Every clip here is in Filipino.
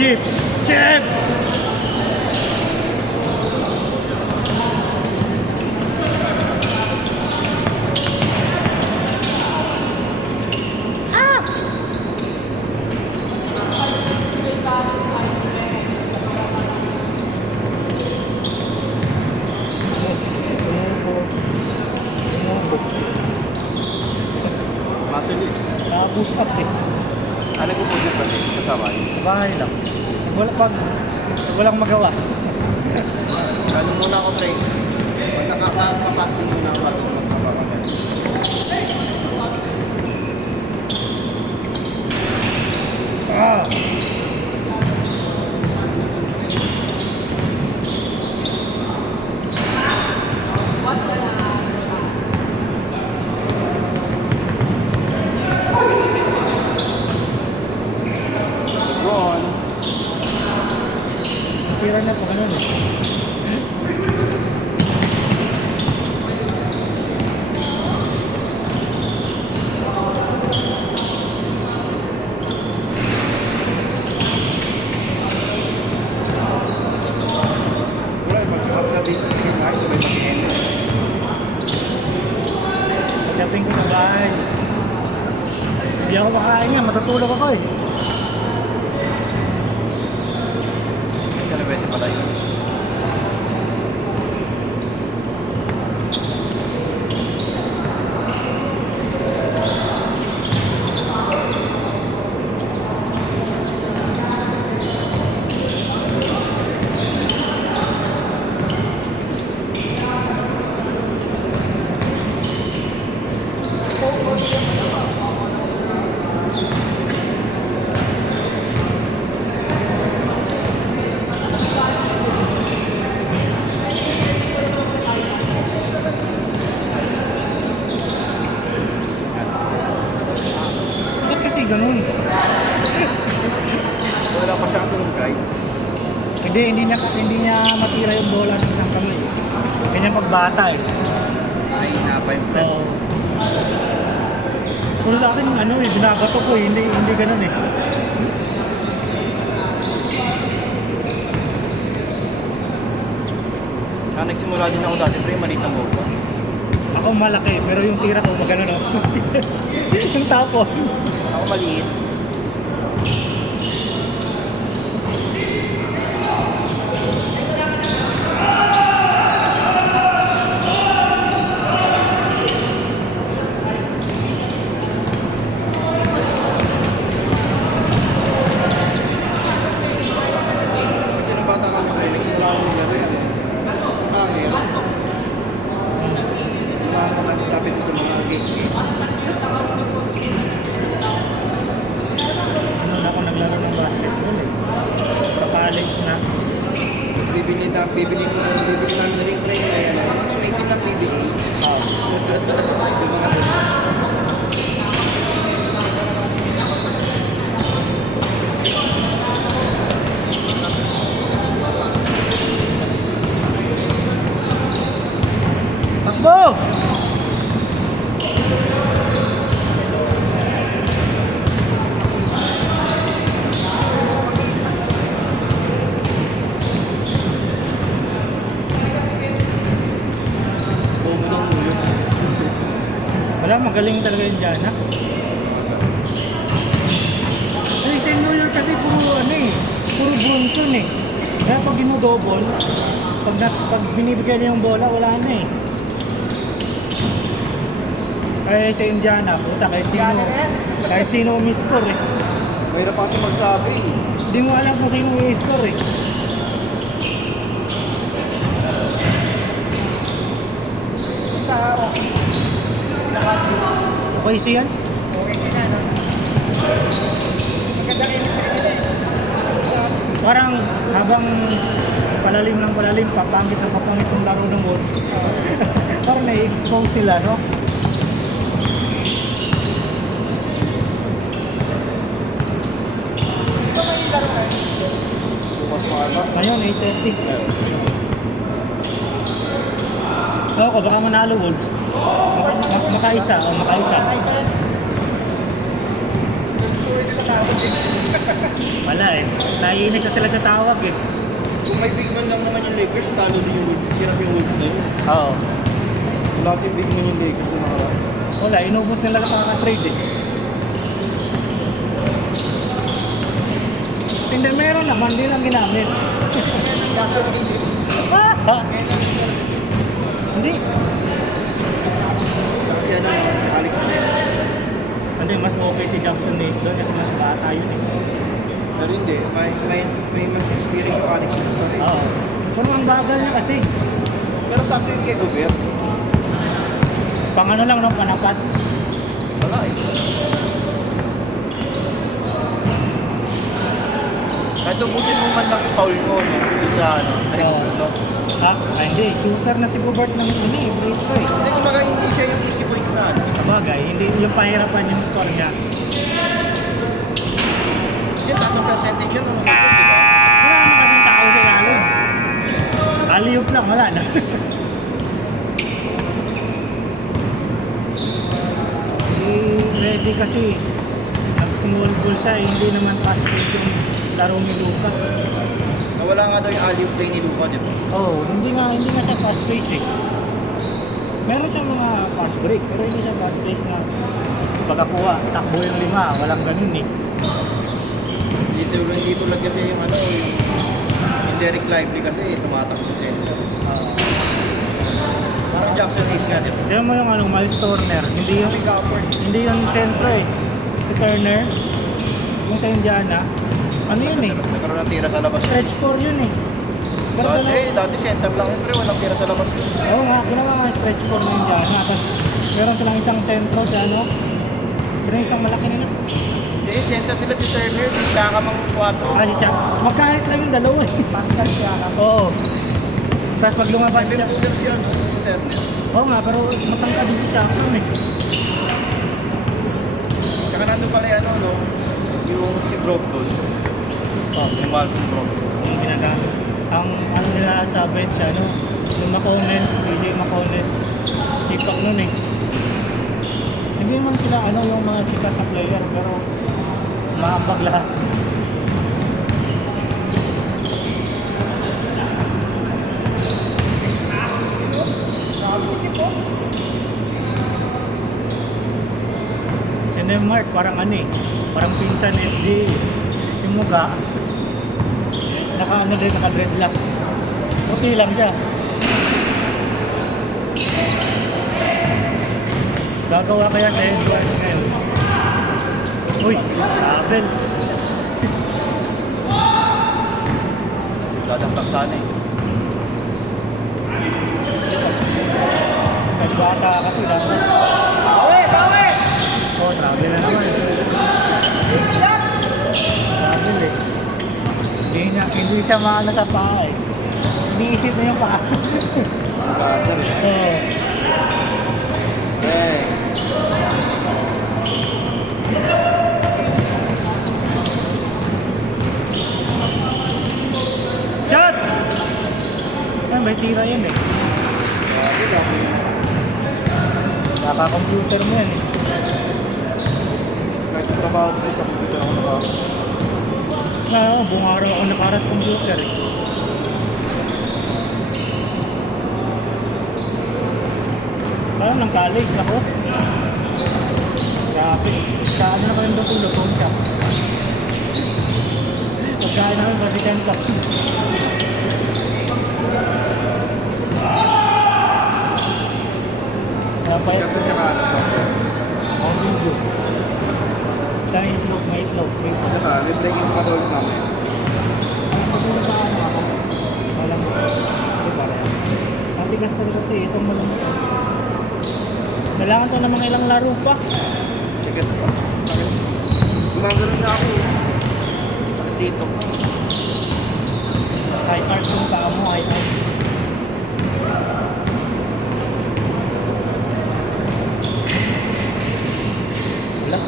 Chip! Chip! Masulit. Push up eh. Ano ko po dyan ba din? Kasama yun. Sa bahay lang. Walang magawa. Ano muna ako, pre? Magkakapasting muna ako bago magkakapagod. Ah! Ron. Tira na po ganun eh. Wala, magkakapsabi ko tingin na ito, may mag-end. Pagdating ko sa bahay. Hindi ako makain nga, matutulog ako eh. Kaya pwede pala yun. Ba't kasi ganun? Wala pa siyang sunod drive. Hindi niya matira yung bola ng isang kamay. Ganyan pagbata eh. Ay, hinapa yung friend. So, pero sa akin, binabato ko eh. Hindi ganun eh. Nagsimula din ako dati, pre, maliit ang bola. Ako malaki, pero yung tira ko magano no. Yung tapon. Ako maliit. Kasi nung bata ka kasi, nagsimula ako ng gano'n yan. Pangit. Sabi ko sa mga gate-gate. Ano na ako naglaro ng basketball eh. Para college na. Bibili namin na ring play na yan. May team lang bibili. Takbo! Wala, magaling talaga yung dyan ha. Ay, sa New York kasi puro bunson eh. Kaya pag ginudobol, pag binibigay niya yung bola, wala na eh. Kaya sa Indiana, puta, kahit sino umiscore eh. Mahirap pa kasi magsabi. Hindi mo alam kung sino umiscore eh. Okay siya? Okay sila, no? Maganda rin Parang habang palalim, papangit yung laro ng Wolves. Parang na-expose sila, no? Ito may laro tayo. Bukas mga ata. Ngayon, 8:30. Ako, baka manalo Wolves. Makaisa. Ay, sir. pwede sa tawag eh. Wala eh. Naiinis na sila sa tawag eh. Kung may big man lang naman yung Lakers, talo din yung Wolves. Hirap yung Wolves na yun. Oo. Wala kasi big man yung Lakers na nakaraan. Wala, inubos nila lang kaka-trade eh. Hindi, meron naman, hindi lang ginamit. Ha? Hindi. Kasi ano, si Alex Len. Hindi, mas okay si Jackson Hayes doon kasi mas bata yun eh. Pero hindi, may mas experience yung Alex Len pa rin. Oo. Pero ang bagal niya kasi. Pero tapos yung kay Gobert, Pang ano lang, no? Panapat. wala eh. Kahit ubusin mo man lang yung foul mo, no? Yung sa ano, ay, Oo. no? Ha? Ah, hindi. Shooter na si Gobert ng ini eh. Break ko eh. Hindi, kumbaga hindi siya yung easy points na ano. Sabagay, hindi yung pahirapan yung score niya. Kasi taas ang percentage yun, ano, Lakers, di ba? Wala naman kasing tao sa lalong. Alley-oop lang, wala na. Ready kasi nag-small ball siya, hindi naman fast pace yung laro ni Luka. Nawala nga daw yung alley-oop play ni Luka, di ba? Hindi nga siya fast pace eh. Meron siyang mga fast break, pero hindi siya fast pace na pagkakuha, takbo yung 5, walang ganun eh. Hindi tulad kasi yung ano, yung Derek Lively kasi tumatakbo sa center. Parang Jackson Hayes nga, di ba? Kaya mo yung ano, Miles Turner, hindi yung sentro eh. Si Turner, yung sa Indiana, ano yun eh, Nagkaroon ng tira sa labas. stretch 4 yun eh. Pero Dati center lang yun, pero walang tira sa labas yun. oo nga, ginawa nga stretch 4 ng Indiana. Tapos meron silang isang sentro sa ano, sino yung isang malaki nila? Eh, center nila si Turner, si Shaka mang 4. Ah, si siya. Magkahit lang yung dalawa eh. Pascal siya. Oo. Tapos pag lumabas siya, Footer si ano, si Turner. oo nga, pero matangka din siya ako eh. Tsaka nandun pala yung ano, no? Yung si Brogdon. Oh, Si Malcolm Brogdon. yung ginagamit. Ang ano nila sa bench, ano, yung McConnell, PJ McConnell, sipak nun eh. Hindi man sila ano yung mga sikat na player, pero mahambag lahat. Si Neymar parang ano eh, parang pinsan SG yung mukha. Naka ano din, naka dreadlocks. Okay lang siya. Gagawa kaya sa Edwards ngayon. Uy, Abel. Dadagdag sana eh. Nagbata kasi dapat. Bawi! Bawi! Oh, travel na naman. Travel eh. Hindi siya maano sa paa eh. Iniisip mo yung paa. Brother eh. Oo. Hey. Shot! Ay, may tira yun eh. Grabe, grabe. Naka-computer mo yan eh. Kahit yung trabaho ko sa computer ako nakaw. Buong araw ako nakarat computer eh. Parang ng college ako. Grabe. Saan na kayong natulog? Phone shop. Pagkain namin, basikan ka. Napayat Kapag tsaka ano, software. ang video. Sa itlog, may itlog. May itlog. Tsaka, replay yung katulog namin. Ang pagulong pa ano ako. Walang hindi pa rin. Ang tigas talaga ito eh. Itong malambot. Kailangan to ng mga ilang laro pa. Tigas pa. Sakit. Gumagano'n na ako eh. Sakit dito. High art yung paa mo, high art. Wala.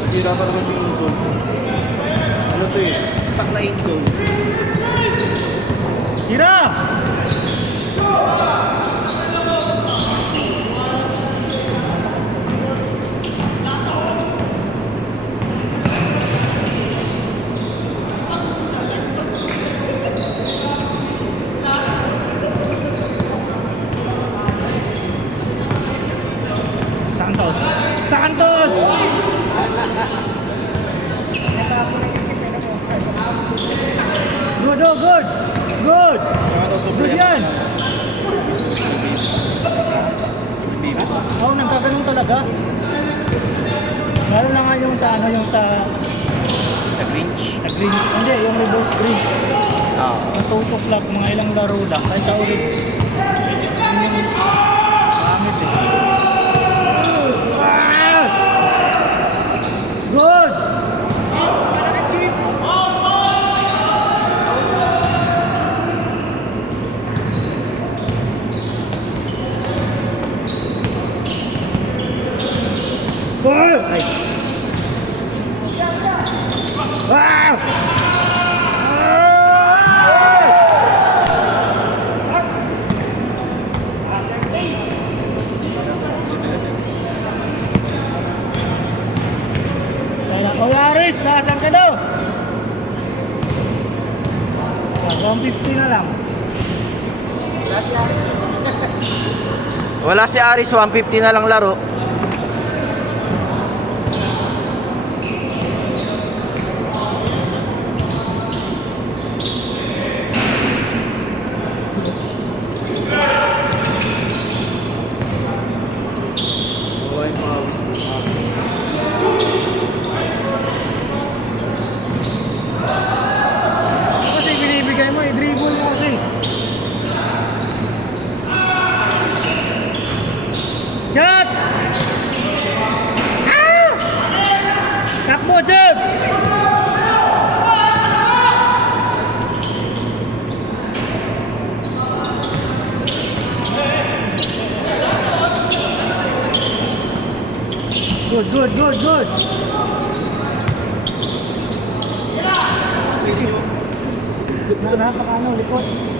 Nasira pa naman yung zone. Ano to eh? Stuck na yung zone. Tira! sa ano yung sa Grinch. green. Hindi, yung reverse green. Oo. Ang tutok lang, mga ilang laro lang. Kahit sa ulit. Yun yung gamit eh. Ah! Good! Good! Ay. Ah! O Yaris, nasan ka daw? 150 na lang. Wala si Aris, 150 na lang laro. Kasi binibigay mo, i-dribble mo kasi. Shot! Ah! Takbo, Jeb! Good, good, good, good. Napaka ano, likod.